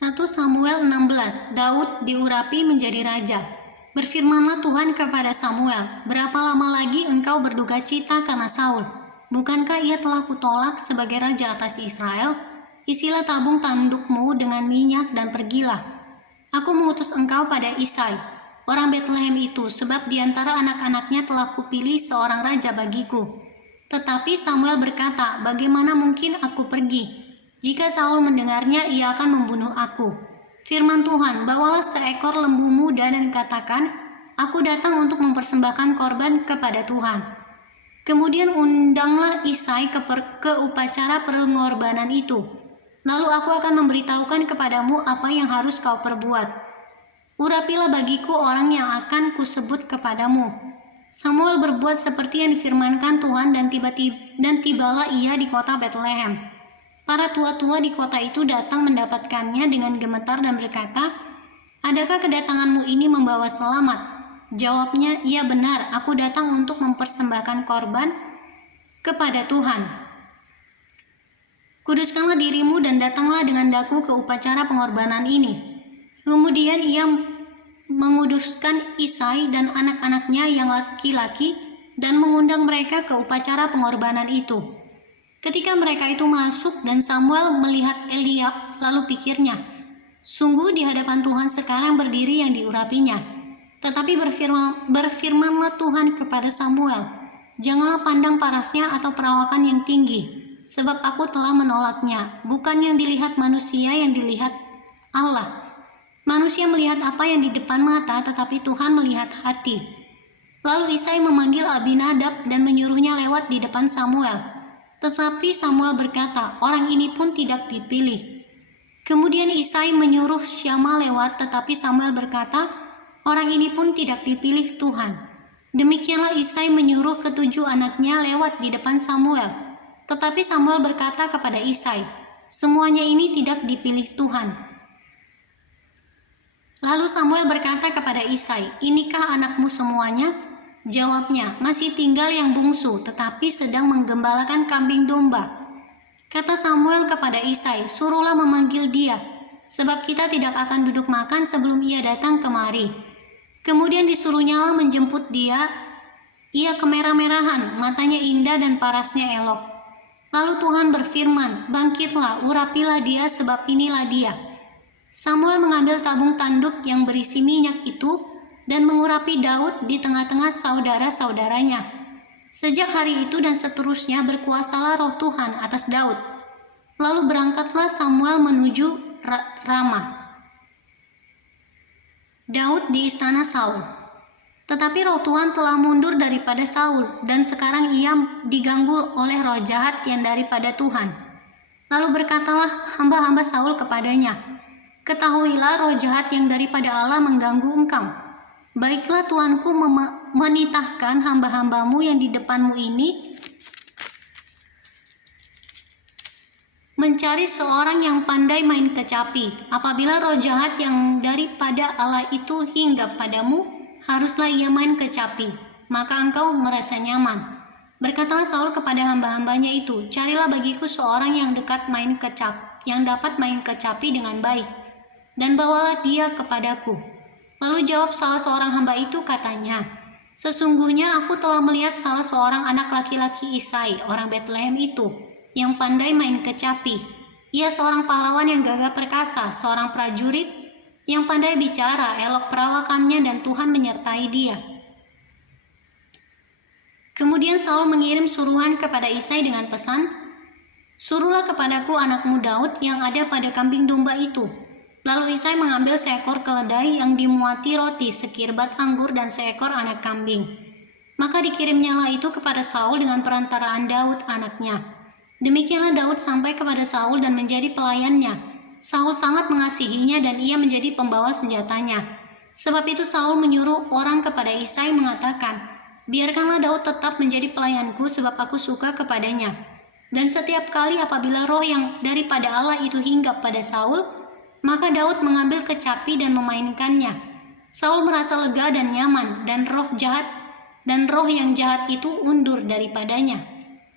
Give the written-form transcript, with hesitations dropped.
1 Samuel 16, Daud diurapi menjadi raja. Berfirmanlah Tuhan kepada Samuel, berapa lama lagi engkau berduka cita karena Saul? Bukankah ia telah kutolak sebagai raja atas Israel? Isilah tabung tandukmu dengan minyak dan pergilah. Aku mengutus engkau pada Isai, orang Betlehem itu, sebab di antara anak-anaknya telah kupilih seorang raja bagiku. Tetapi Samuel berkata, bagaimana mungkin aku pergi? Jika Saul mendengarnya, ia akan membunuh aku. Firman Tuhan, bawalah seekor lembu muda dan katakan, aku datang untuk mempersembahkan korban kepada Tuhan. Kemudian undanglah Isai ke upacara pengorbanan itu. Lalu aku akan memberitahukan kepadamu apa yang harus kau perbuat. Urapilah bagiku orang yang akan kusebut kepadamu. Samuel berbuat seperti yang difirmankan Tuhan dan tibalah ia di kota Betlehem. Para tua-tua di kota itu datang mendapatkannya dengan gemetar dan berkata, adakah kedatanganmu ini membawa selamat? Jawabnya, iya benar, aku datang untuk mempersembahkan korban kepada Tuhan. Kuduskanlah dirimu dan datanglah dengan daku ke upacara pengorbanan ini. Kemudian ia menguduskan Isai dan anak-anaknya yang laki-laki dan mengundang mereka ke upacara pengorbanan itu. Ketika mereka itu masuk dan Samuel melihat Eliab, lalu pikirnya, sungguh di hadapan Tuhan sekarang berdiri yang diurapinya. Tetapi berfirmanlah Tuhan kepada Samuel, janganlah pandang parasnya atau perawakan yang tinggi, sebab aku telah menolaknya. Bukan yang dilihat manusia, yang dilihat Allah. Manusia melihat apa yang di depan mata, tetapi Tuhan melihat hati. Lalu Isai memanggil Abinadab dan menyuruhnya lewat di depan Samuel. Tetapi Samuel berkata, orang ini pun tidak dipilih. Kemudian Isai menyuruh Syama lewat, tetapi Samuel berkata, orang ini pun tidak dipilih Tuhan. Demikianlah Isai menyuruh ketujuh anaknya lewat di depan Samuel. Tetapi Samuel berkata kepada Isai, semuanya ini tidak dipilih Tuhan. Lalu Samuel berkata kepada Isai, inikah anakmu semuanya? Jawabnya, masih tinggal yang bungsu, tetapi sedang menggembalakan kambing domba. Kata Samuel kepada Isai, suruhlah memanggil dia, sebab kita tidak akan duduk makan sebelum ia datang kemari. Kemudian disuruhnyalah menjemput dia. Ia kemerah-merahan, matanya indah dan parasnya elok. Lalu Tuhan berfirman, bangkitlah, urapilah dia, sebab inilah dia. Samuel mengambil tabung tanduk yang berisi minyak itu, dan mengurapi Daud di tengah-tengah saudara-saudaranya. Sejak hari itu dan seterusnya berkuasalah roh Tuhan atas Daud. Lalu berangkatlah Samuel menuju Ramah. Daud di istana Saul. Tetapi roh Tuhan telah mundur daripada Saul, dan sekarang ia diganggu oleh roh jahat yang daripada Tuhan. Lalu berkatalah hamba-hamba Saul kepadanya, ketahuilah roh jahat yang daripada Allah mengganggu engkau. Baiklah Tuanku menitahkan hamba-hambamu yang di depanmu ini mencari seorang yang pandai main kecapi. Apabila roh jahat yang daripada Allah itu hinggap padamu, haruslah ia main kecapi, maka engkau merasa nyaman. Berkatalah Saul kepada hamba-hambanya itu, carilah bagiku seorang yang dapat main kecapi dengan baik, dan bawalah dia kepadaku. Lalu jawab salah seorang hamba itu, katanya, sesungguhnya aku telah melihat salah seorang anak laki-laki Isai, orang Betlehem itu, yang pandai main kecapi. Ia seorang pahlawan yang gagah perkasa, seorang prajurit yang pandai bicara, elok perawakannya, dan Tuhan menyertai dia. Kemudian Saul mengirim suruhan kepada Isai dengan pesan, suruhlah kepadaku anakmu Daud yang ada pada kambing domba itu. Lalu Isai mengambil seekor keledai yang dimuati roti, sekirbat anggur, dan seekor anak kambing. Maka dikirimnyalah itu kepada Saul dengan perantaraan Daud anaknya. Demikianlah Daud sampai kepada Saul dan menjadi pelayannya. Saul sangat mengasihinya dan ia menjadi pembawa senjatanya. Sebab itu Saul menyuruh orang kepada Isai mengatakan, biarkanlah Daud tetap menjadi pelayanku sebab aku suka kepadanya. Dan setiap kali apabila roh yang daripada Allah itu hinggap pada Saul, maka Daud mengambil kecapi dan memainkannya. Saul merasa lega dan nyaman, dan roh yang jahat itu undur daripadanya.